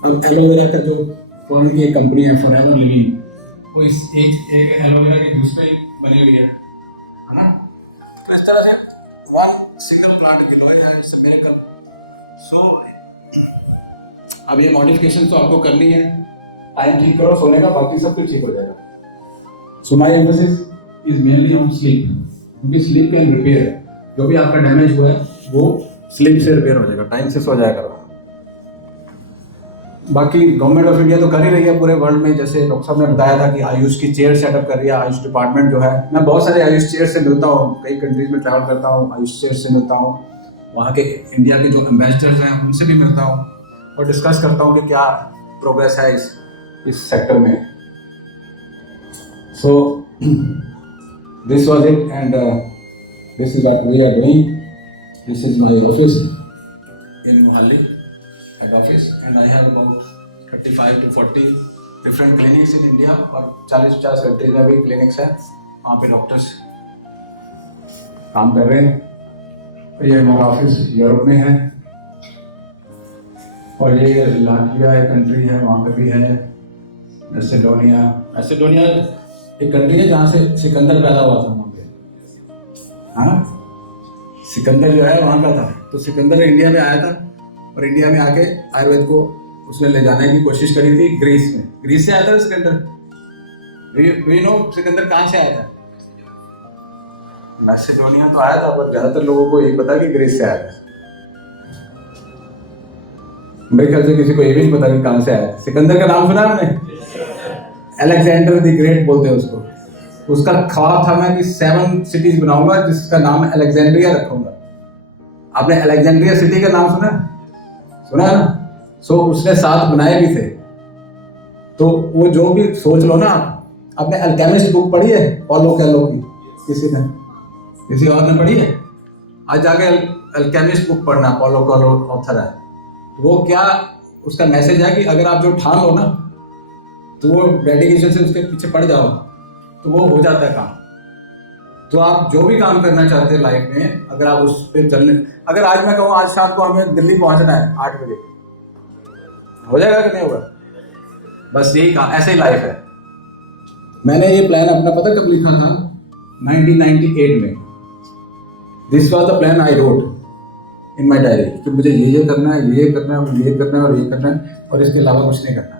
अब एलोवेरा का जो फॉरेन की एक कंपनी है फॉरएवर लिविंग, वो इस एक एलोवेरा के जूस पे बनी हुई है। तो इस तरह से वन सिंगल प्लांट ग्रोइंग है, इट्स अ मिरेकल। सो अब ये मॉडिफिकेशन तो आपको करनी है, टाइम ठीक करो सोने का, बाकी सब कुछ ठीक हो जाएगा। So my emphasis is mainly on sleep, क्योंकि स्लीप कैन रिपेयर। जो भी आपका डैमेज हुआ है वो स्लीप से रिपेयर हो जाएगा, टाइम से सो जाएगा। बाकी गवर्नमेंट ऑफ इंडिया तो कर ही रही है पूरे वर्ल्ड में। जैसे डॉक्टर साहब ने बताया था कि आयुष की चेयर सेटअप कर रही है, आयुष डिपार्टमेंट जो है। मैं बहुत सारे आयुष चेयर से मिलता हूँ, कई कंट्रीज में ट्रैवल करता हूँ, आयुष चेयर से मिलता हूँ। वहाँ के इंडिया के जो एम्बेसडर्स हैं उनसे भी मिलता हूँ और डिस्कस करता हूँ कि क्या प्रोग्रेस है इस सेक्टर में। So this was it and this is what we are doing. This is my office in Mohali head office, and I have about 35 to 40 different clinics in India, और 40-50 कंट्रीज में भी क्लिनिक्स है, वहाँ पे doctors काम कर रहे हैं। तो ये हमारा ऑफिस यूरोप में है, और ये लाटविया एक कंट्री है, वहाँ पे भी है। मैसेडोनिया, मैसेडोनिया एक कंट्री है जहाँ से सिकंदर पैदा हुआ था वहाँ पे। हाँ, सिकंदर जो है वहाँ का था। तो सिकंदर इंडिया में आया था और इंडिया में आके आयुर्वेद को उसने ले जाने की कोशिश करी थी ग्रीस में। ग्रीस से आया था सिकंदर। वी नो सिकंदर कहाँ से आया था? मैसेडोनिया तो आया था, पर ज्यादातर लोगों को यही पता कि ग्रीस से आया था। मेरे ख्याल से किसी को ये भी नहीं पता कि कहाँ से आया। सिकंदर का नाम सुना आपने? अलेक्जेंडर द ग्रेट बोलते हैं उसको। उसका ख्वाब था मैं कि 7 सिटीज बनाऊंगा जिसका नाम अलेक्जेंड्रिया रखूंगा। आपने अलेक्जेंड्रिया सिटी का नाम सुना है ना? सो उसने 7 बनाए भी थे। तो वो जो भी सोच लो ना, आपने अल्केमिस्ट बुक पढ़ी है पॉलो कैलो की? किसी ने, किसी और ने पढ़ी है? आज जाके अल्केमिस्ट बुक पढ़ना, पॉलो कैलो ऑथर है। वो क्या उसका मैसेज है कि अगर आप जो ठान लो ना, तो वो डेडिकेशन से उसके पीछे पड़ जाओ तो वो हो जाता है काम। तो आप जो भी काम करना चाहते हैं लाइफ में, अगर आप उस पर चलने, अगर आज मैं कहूँ आज शाम को हमें दिल्ली पहुंचना है 8 बजे, हो जाएगा कि नहीं होगा? बस यही काम, ऐसे ही लाइफ है। मैंने ये प्लान अपना पता कब लिखा था? 1998 में। This was the plan I wrote in my diary कि मुझे ये करना है, ये करना है, ये करना है और ये करना है, और इसके अलावा कुछ नहीं करना।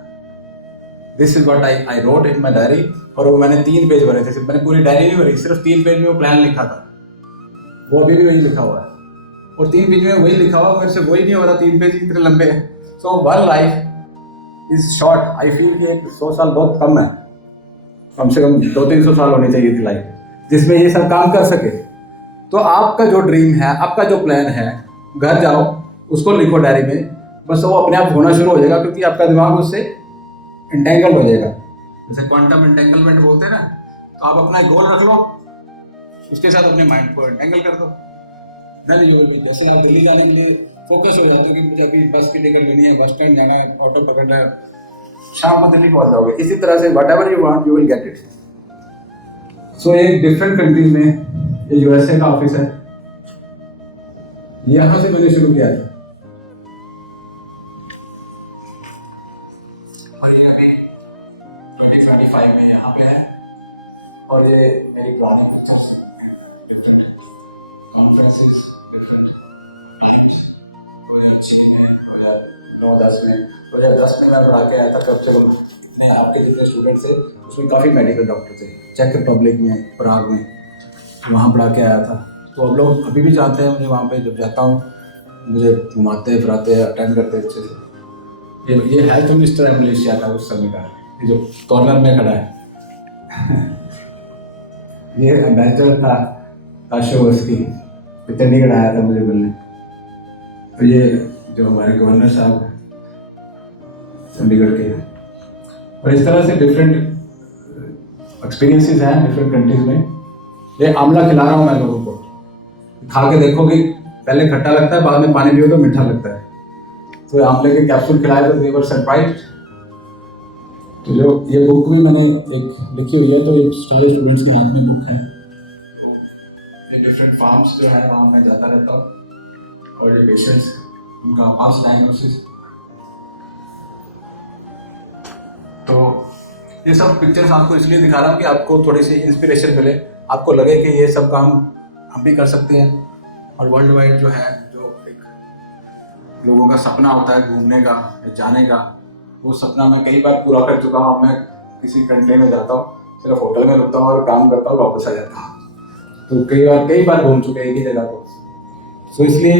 This is what I wrote in my diary. और वो मैंने 3 पेज भरे थे, सिर्फ मैंने पूरी डायरी नहीं भरी, सिर्फ 3 पेज में वो प्लान लिखा था। वो अभी भी वही लिखा हुआ है, और 3 पेज में वही लिखा हुआ, मेरे से वही नहीं हो रहा, 3 पेज इतने लंबे हैं। So one life is short. I feel कि 100 साल बहुत कम है, कम से कम 200-300 साल होनी चाहिए थी लाइफ, जिसमें ये सब काम कर सके। तो आपका जो ड्रीम है, आपका जो प्लान है, घर जाओ, उसको लिखो डायरी में, बस वो अपने आप होना शुरू हो जाएगा, क्योंकि आपका दिमाग उससे इंटेंगल हो जाएगा। जैसे क्वांटम इंटेंगलमेंट बोलते हैं ना, तो आप अपना गोल रख लो, उसके साथ अपने माइंड को इंटेंगल कर दो। नहीं, जैसे आप दिल्ली जाने के लिए फोकस हो जाते हो कि मुझे अभी बस की टिकट लेनी है, बस स्टैंड जाना है, ऑटो पकड़ना है, शाम को दिल्ली पहुंच जाओगे। इसी तरह से whatever you want you will get it. So एक डिफरेंट कंट्रीज में, ये यूएसए का ऑफिस है, ये यहाँ से मैंने शुरू किया था। में यहाँ पे है, और ये मेरी प्लानिंग कॉन्फ्रेंसेस, 2009-10 में 2010 में मैं पढ़ा के आया था। कब चलो मैं आपके जितने स्टूडेंट थे उसमें काफ़ी मेडिकल डॉक्टर थे, चेक रिपब्लिक में, प्राग में, वहाँ पढ़ा के आया था। तो अब लोग अभी भी जाते हैं, मुझे वहाँ पे जब जाता हूँ मुझे घुमाते हैं, फिराते हैं, अटेंड करते हैं अच्छे से। ये हेल्थ मिनिस्टर है मलेशिया का उस समय का, ये जो कॉर्नर में खड़ा है ये एम्बेसडर था काशोवस्की, चंडीगढ़ आया था मुझे मिलने। तो ये जो हमारे गवर्नर साहब चंडीगढ़ के हैं। और इस तरह से डिफरेंट एक्सपीरियंसेस हैं डिफरेंट कंट्रीज में। ये आंवला खिला रहा हूँ मैं लोगों को, खा के देखो कि पहले खट्टा लगता है, बाद में पानी पियो तो मीठा लगता है। तो आंवले के कैप्सूल खिलाए तो दे वर सरप्राइज्ड। तो जो ये बुक भी मैंने एक लिखी हुई है, तो एक सारे स्टूडेंट्स के हाथ में बुक है। ये डिफरेंट फार्म्स जो है वहाँ मैं जाता रहता हूँ, और ये पेशेंट्स उनका फास्ट डायग्नोसिस। तो ये सब पिक्चर्स आपको इसलिए दिखा रहा हूँ कि आपको थोड़ी सी इंस्पिरेशन मिले, आपको लगे कि ये सब काम हम भी कर सकते हैं। और वर्ल्ड वाइड जो है, जो एक लोगों का सपना होता है घूमने का, जाने का, वो सपना मैं कई बार पूरा कर चुका हूँ। मैं किसी कंट्री में जाता हूँ, सिर्फ होटल में रुकता हूँ और काम करता हूँ, वापस आ जाता हूँ। तो कई बार घूम चुके एक ही जगह को। तो इसलिए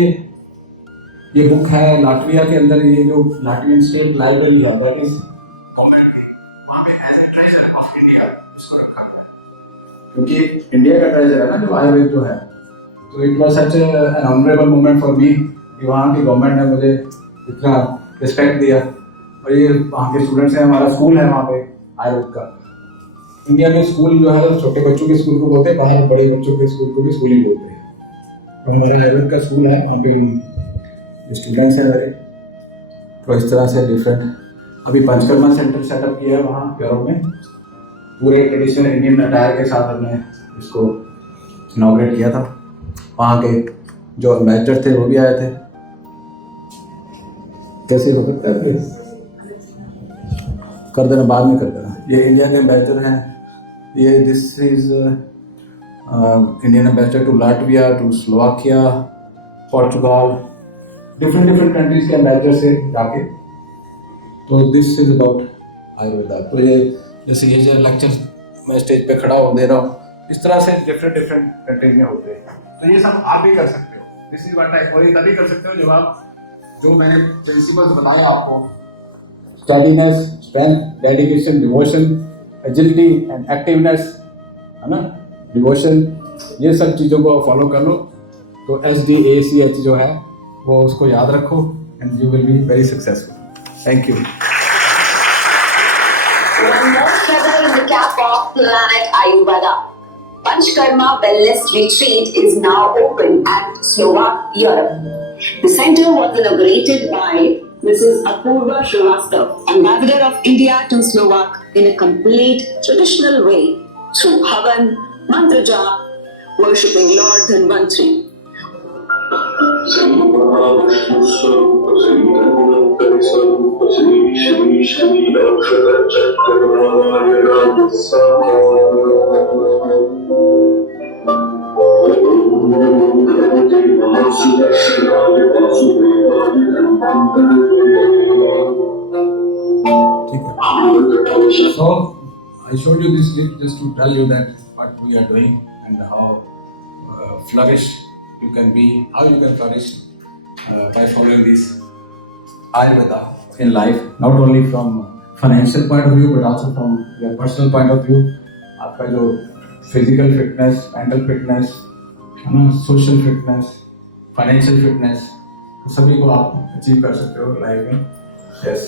ये बुक है लाटविया के अंदर, ये जो लाटवियन स्टेट लाइब्रेरी है, दैट इज गवर्नमेंट की, वहाँ पे as a treasure of India इसको रखा गया है, क्योंकि इंडिया का ट्रेजर है ना जो आयुर्वेद जो है। तो it was such an honourable moment for me कि वहाँ की गवर्नमेंट ने मुझे इतना रिस्पेक्ट दिया। और ये वहाँ के स्टूडेंट्स हैं, हमारा स्कूल है वहाँ पे आयुर्वेद का। इंडिया में स्कूल जो है छोटे बच्चों के स्कूल को बोलते हैं, बाहर बड़े बच्चों के स्कूल को भी स्कूल ही बोलते हैं। तो हमारे आयुर्वेद का स्कूल है, वहाँ पे स्टूडेंट्स हैं मेरे। तो इस तरह से डिफरेंट, अभी पंचकर्मा सेंटर सेटअप किया है वहाँ यूरोप में, पूरे ट्रेडिशनल इंडियन अटायर के साथ हमने इसको इनॉग्रेट किया था। वहाँ के जो एम्बेसडर थे वो भी आए थे। कैसे हो सकता है प्लीज कर देना, बाद में कर देना। ये इंडिया के एम्बेसडर हैं, ये this is Indian ambassador to Latvia, to Slovakia, Portugal, different countries के एम्बेसडर से जाके। तो दिस इज अबाउट आयुर्वेदा। तो ये जैसे ये जो लेक्चर मैं स्टेज पे खड़ा हो दे रहा हूँ, इस तरह से डिफरेंट कंट्रीज में होते हैं। तो ये सब आप भी कर सकते हो। दिस इज व्हाट आई, और ये तभी कर सकते हो जब आप जो मैंने प्रिंसिपल्स बताए आपको, steadiness, strength, dedication, devotion, agility and activeness, है ना, डिवोशन, ये सब चीज़ों को फॉलो कर लो। तो SDACH जो है वो उसको याद रखो and you will be very successful. Thank you. One more feather in the cap of Planet Ayurveda. Panchkarma Wellness Retreat is now open at Slovak, Europe. The center was inaugurated by Mrs. Apurva Srivastava, ambassador of India to Slovak, in a complete traditional way through Havan, Mantra Jap, worshipping Lord Dhanvantri. So I showed you this clip just to tell you that what we are doing and how flourish you can be, how you can flourish by following this Ayurveda in life, not only from financial point of view but also from your personal point of view. आपका जो physical fitness, mental fitness, social fitness, financial fitness, सभी को आप achieve कर सकते हो life में। Yes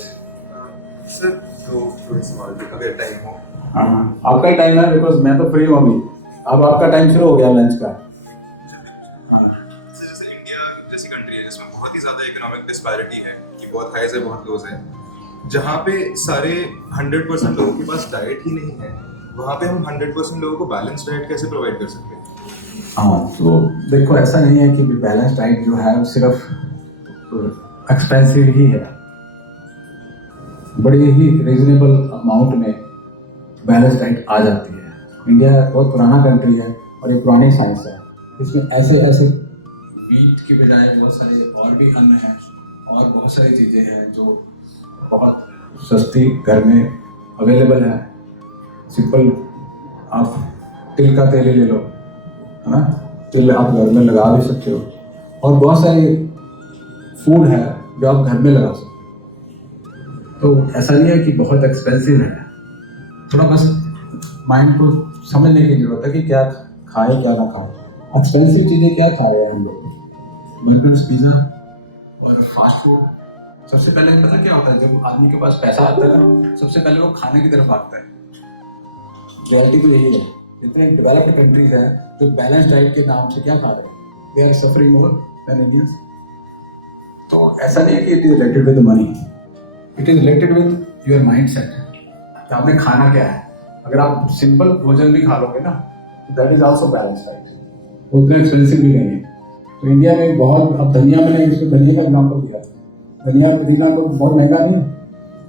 sir, तो थोड़ी सवाल अगर टाइम हो। हाँ, आपका टाइम है बिकॉज मैं तो फ्री हूँ अभी। अब आपका टाइम शुरू हो गया लंच का। जैसे इंडिया जैसी कंट्री है जिसमें बहुत ही ज्यादा इकोनॉमिक डिस्पैरिटी है कि बहुत हाईज है बहुत लोज है, जहाँ पे सारे 100% लोगों के पास डाइट ही नहीं है, वहाँ पे हम 100% लोगों को बैलेंस डाइट कैसे प्रोवाइड कर सकते हैं? हाँ, तो देखो ऐसा नहीं है कि बैलेंस डाइट जो है सिर्फ एक्सपेंसिव ही है। बड़ी ही रीजनेबल अमाउंट में बैलेंस डाइट आ जाती है। इंडिया बहुत पुराना कंट्री है और ये पुरानी साइंस है। इसमें ऐसे ऐसे वीट की बजाय बहुत सारे और भी अन्न हैं और बहुत सारी चीज़ें हैं जो बहुत सस्ती घर में अवेलेबल है। सिंपल आप तिल का तेल ही ले लो, है ना, तिल आप घर में लगा भी सकते हो और बहुत सारे फूड है जो आप घर में लगा सकते हो। तो ऐसा नहीं है कि बहुत एक्सपेंसिव है, थोड़ा बस माइंड को समझने की जरूरत है कि क्या खाए क्या ना खाए। एक्सपेंसिव चीज़ें क्या खा रहे हैं हम लोग, बर्गर्स, पिज़्ज़ा और फास्ट फूड। सबसे पहले पता क्या होता है, जब आदमी के पास पैसा आता है ना, सबसे पहले वो खाने की तरफ भागता है। रियलिटी तो यही है। जितने डेवलप्ड कंट्रीज हैं जो बैलेंस डाइट के नाम से क्या खा रहे हैं, they are suffering more than Indians. तो ऐसा नहीं है कि it is related with money, it is related with your mind set कि आपने खाना क्या है। अगर आप सिंपल भोजन भी खा लोगे ना, that is also balance diet, उतना एक्सपेंसिव भी नहीं है। तो इंडिया में बहुत, अब धनिया मैंने इसमें धनिया का एग्जाम्पल दिया, धनिया पुदीना को बहुत महंगा नहीं है,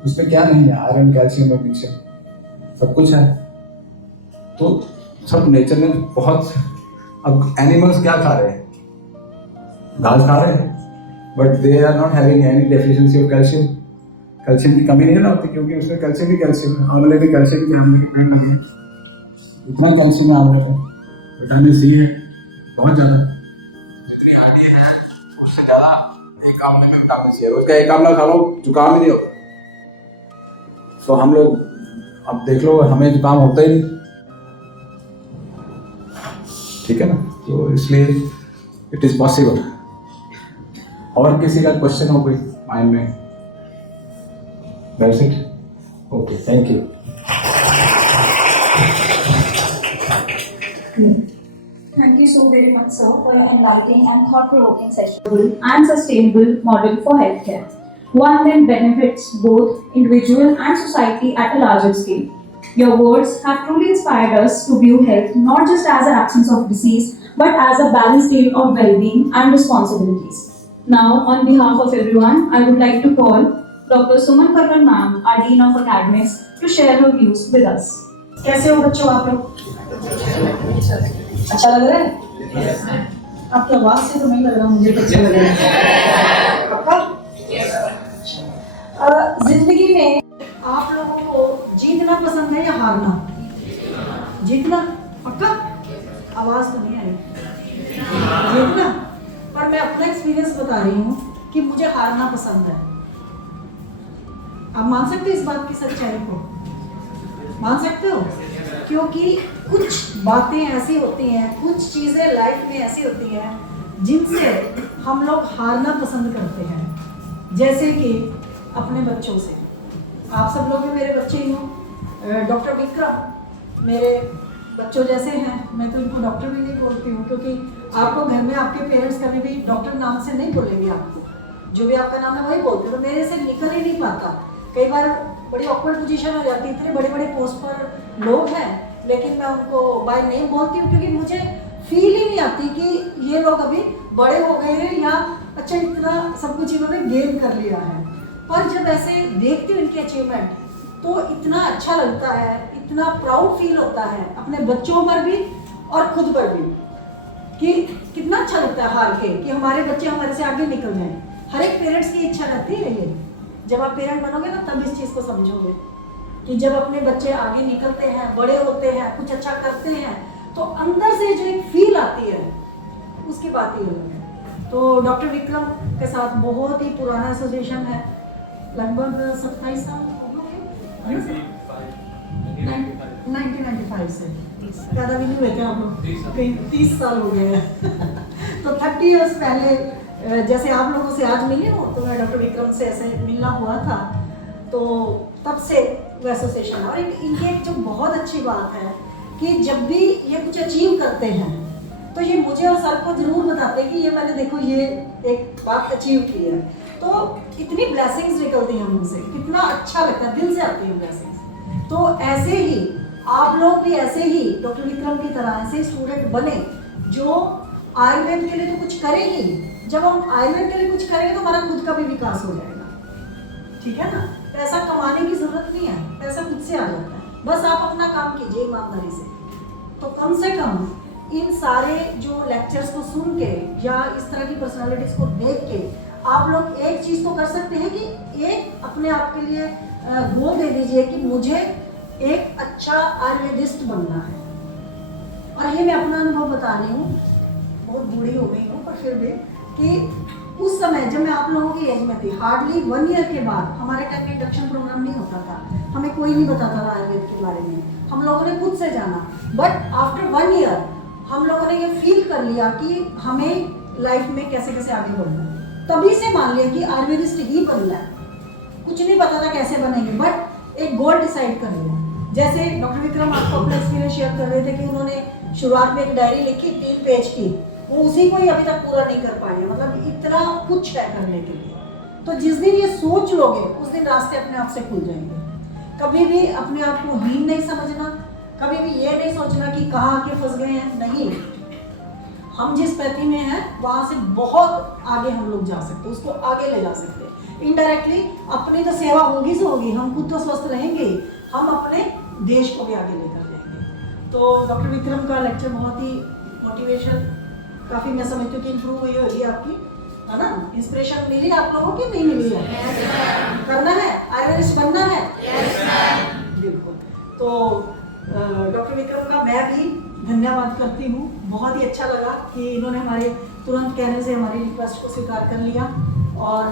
उसमें क्या नहीं है, आयरन, कैल्शियम, मैग्नीशियम सब कुछ है। तो सब नेचर ने बहुत, अब एनिमल्स क्या खा रहे हैं, घास खा रहे हैं, but they are not having any deficiency of calcium. Calcium की कमी नहीं ना होती क्योंकि उसमें कैल्शियम ही कैल्शियम है। आंवले में कैल्शियम की है, इतना कैल्शियम है आंवले में, विटामिन सी है बहुत ज़्यादा, जितनी आंटी है उससे ज़्यादा एक आंवले में विटामिन सी है। रोज का एक आंवला खा लो, जुकाम ही नहीं होता। तो हम लोग अब देख लो, हमें जुकाम होता ही नहीं, ठीक है ना। तो इसलिए इट इज पॉसिबल। और किसी का क्वेश्चन हो कोई माइंड में? That's it, okay, thank you. Thank you so very much, sir, for your enlightening and thought-provoking session and sustainable model for healthcare. One that benefits both individual and society at a larger scale. Your words have truly inspired us to view health not just as an absence of disease, but as a balanced state of well-being and responsibilities. Now, on behalf of everyone, I would like to call Dr. Suman Karwal ma'am, our Dean of Academics, to share her views with us. कैसे हो बच्चों आप लोग? अच्छा लग रहा है? आपकी आवाज से तो नहीं लग रहा, मुझे तो अच्छा लग रहा है। जिंदगी में आप लोगों को जीतना पसंद है या हारना? जीतना पक्का? आवाज तो नहीं आई। जीतना, पर मैं अपना एक्सपीरियंस बता रही हूँ कि मुझे हारना पसंद है। आप मान सकते हो इस बात की सच्चाई को? मान सकते हो? क्योंकि कुछ बातें ऐसी होती हैं, कुछ चीज़ें लाइफ में ऐसी होती हैं जिनसे हम लोग हारना पसंद करते हैं। जैसे कि अपने बच्चों से। आप सब लोग भी मेरे बच्चे ही हो। डॉक्टर विक्रम मेरे बच्चों जैसे हैं, मैं तो इनको डॉक्टर भी नहीं बोलती हूँ, क्योंकि आपको घर में आपके पेरेंट्स कभी भी डॉक्टर नाम से नहीं बोलेंगे आपको, जो भी आपका नाम है वही बोलते हैं। तो मेरे से निकल ही नहीं पाता, कई बार बड़ी ऑकवर्ड पोजीशन हो जाती है। इतने बड़े बड़े पोस्ट पर लोग हैं, लेकिन मैं उनको बाय नेम बोलती हूँ, क्योंकि मुझे फील ही नहीं आती कि ये लोग अभी बड़े हो गए हैं या अच्छा इतना सब कुछ इन्होंने गेन कर लिया है। पर जब ऐसे देखती हूँ इनकी अचीवमेंट तो इतना अच्छा लगता है, इतना प्राउड फील होता है अपने बच्चों पर भी और खुद पर भी, कि कितना अच्छा लगता है हार के कि हमारे बच्चे हमारे से आगे निकल जाएं। हर एक पेरेंट्स की इच्छा रहती है ये। जब आप पेरेंट बनोगे ना तब इस चीज़ को समझोगे कि जब अपने बच्चे आगे निकलते हैं, बड़े होते हैं, कुछ अच्छा करते हैं, तो अंदर से जो एक फील आती है उसकी बात ही अलग है। तो डॉक्टर विक्रम के साथ बहुत ही पुराना एसोसिएशन है, लगभग 27 साल हो गए, 1995 से ज़्यादा भी नहीं हुए थे आप लोग, कहीं 30 साल हो गए हैं। तो 30 ईयर्स पहले जैसे आप लोगों से आज मिले हो, तो मैं डॉक्टर विक्रम से ऐसे मिलना हुआ था, तो तब से वो एसोसिएशन है। और इनकी एक जो बहुत अच्छी बात है कि जब भी ये कुछ अचीव करते हैं तो ये मुझे और सर को जरूर बताते हैं कि ये मैंने देखो ये एक बात अचीव की है। तो इतनी ब्लेसिंग्स निकलती हैं उनसे, कितना अच्छा लगता है, दिल से आती है ब्लेसिंग्स। तो ऐसे ही आप लोग भी ऐसे ही डॉक्टर विक्रम की तरह ऐसे स्टूडेंट बने जो आयुर्वेद के लिए तो कुछ करें ही। जब हम आयुर्वेद के लिए कुछ करेंगे तो हमारा खुद का भी विकास हो जाएगा, ठीक है ना। पैसा कमाने की जरूरत नहीं है, पैसा खुद से आ जाता है, बस आप अपना काम कीजिए ईमानदारी से। तो कम से कम इन सारे जो लेक्चर्स को सुन के या इस तरह की पर्सनालिटीज को देख के आप लोग एक चीज़ तो कर सकते हैं कि एक अपने आप के लिए गोल दे दीजिए कि मुझे एक अच्छा आयुर्वेदिस्ट बनना है। और ये मैं अपना अनुभव बता रही हूँ, बहुत बूढ़ी हो गई हूँ, पर फिर भी कि उस समय जब मैं आप लोगों की एज में थी, हार्डली 1 ईयर के बाद, हमारे टाइम में इंडक्शन प्रोग्राम नहीं होता था, हमें कोई नहीं बताता था आयुर्वेद के बारे में, हम लोगों ने खुद से जाना। बट आफ्टर 1 ईयर हम लोगों ने ये फील कर लिया कि हमें लाइफ में कैसे कैसे आगे बढ़ना है। तभी से मान लिया कि आयुर्वेदिस्ट ही बनना है। कुछ नहीं पता था कैसे बनेंगे, बट एक गोल डिसाइड कर लिया। जैसे डॉक्टर विक्रम आपको अपना एक्सपीरियंस शेयर कर रहे थे कि उन्होंने शुरुआत में एक डायरी लिखी 3 पेज की, वो उसी को ही अभी तक पूरा नहीं कर पाए, मतलब इतना कुछ है करने के लिए। तो जिस दिन ये सोच लोगे उस दिन रास्ते अपने आप से खुल जाएंगे। कभी भी अपने आप को हीन नहीं समझना, कभी भी ये नहीं सोचना कि कहाँ आके फंस गए हैं, नहीं। हम जिस पैथी में हैं वहाँ से बहुत आगे हम लोग जा सकते हैं, उसको आगे ले जा सकते हैं। इनडायरेक्टली अपनी तो सेवा होगी से होगी, हम खुद तो स्वस्थ रहेंगे, हम अपने देश को भी आगे लेकर जाएंगे। तो डॉक्टर विक्रम का लेक्चर बहुत ही मोटिवेशन, काफ़ी मैं समझती हूँ कि इम्प्रूव हुई होगी आपकी, है ना। इंस्पिरेशन मिली आप लोगों की, नहीं मिली है? करना है, आयुर्वेदिस्ट बनना है, बिल्कुल। तो डॉक्टर विक्रम का मैं भी धन्यवाद करती हूँ। बहुत ही अच्छा लगा कि इन्होंने हमारे तुरंत कहने से हमारी रिक्वेस्ट को स्वीकार कर लिया। और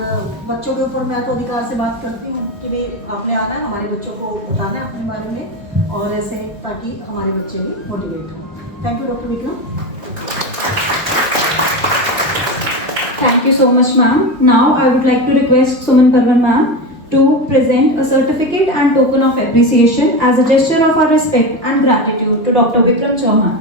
बच्चों के ऊपर मैं तो अधिकार से बात करती हूँ कि भाई आपने आना है, हमारे बच्चों को बताना है अपने बारे में, और ऐसे ताकि हमारे बच्चे भी मोटिवेट हों। Thank you doctor Vikram. Thank you so much, ma'am. Now I would like to request Suman Parwan ma'am to present a certificate and token of appreciation as a gesture of our respect and gratitude to Dr. Vikram Chauhan.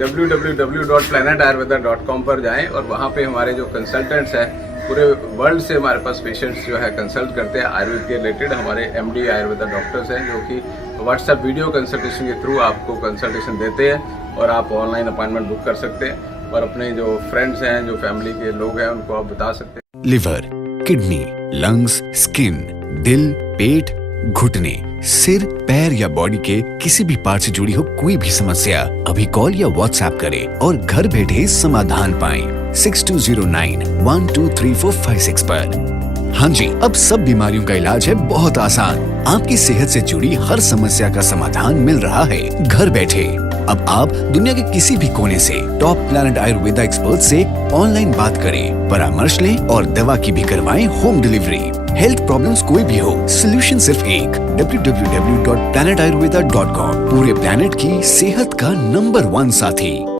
www.planetayurveda.com पर जाएं और वहाँ पे हमारे जो consultants हैं पूरे world से हमारे पास पेशेंट्स जो है कंसल्ट करते हैं आयुर्वेद के रिलेटेड। हमारे MD आयुर्वेदा डॉक्टर्स हैं जो कि व्हाट्सएप वीडियो कंसल्टेशन के थ्रू आपको कंसल्टेशन देते हैं और आप ऑनलाइन अपॉइंटमेंट बुक कर सकते हैं और अपने जो फ्रेंड्स हैं, जो फैमिली के लोग हैं, उनको आप बता सकते हैं। लिवर, किडनी, लंग्स, स्किन, दिल, पेट, घुटने, सिर, पैर या बॉडी के किसी भी पार्ट से जुड़ी हो कोई भी समस्या, अभी कॉल या व्हाट्सएप करें और घर बैठे समाधान पाएं 6209 123456 पर। हाँ जी, अब सब बीमारियों का इलाज है बहुत आसान। आपकी सेहत से जुड़ी हर समस्या का समाधान मिल रहा है घर बैठे। अब आप दुनिया के किसी भी कोने से टॉप प्लैनेट आयुर्वेदा एक्सपर्ट से ऑनलाइन बात करें, परामर्श लें और दवा की भी करवाएं होम डिलीवरी। हेल्थ प्रॉब्लम्स कोई भी हो, सोल्यूशन सिर्फ एक, www.planetayurveda.com। पूरे प्लैनेट की सेहत का नंबर 1 साथी।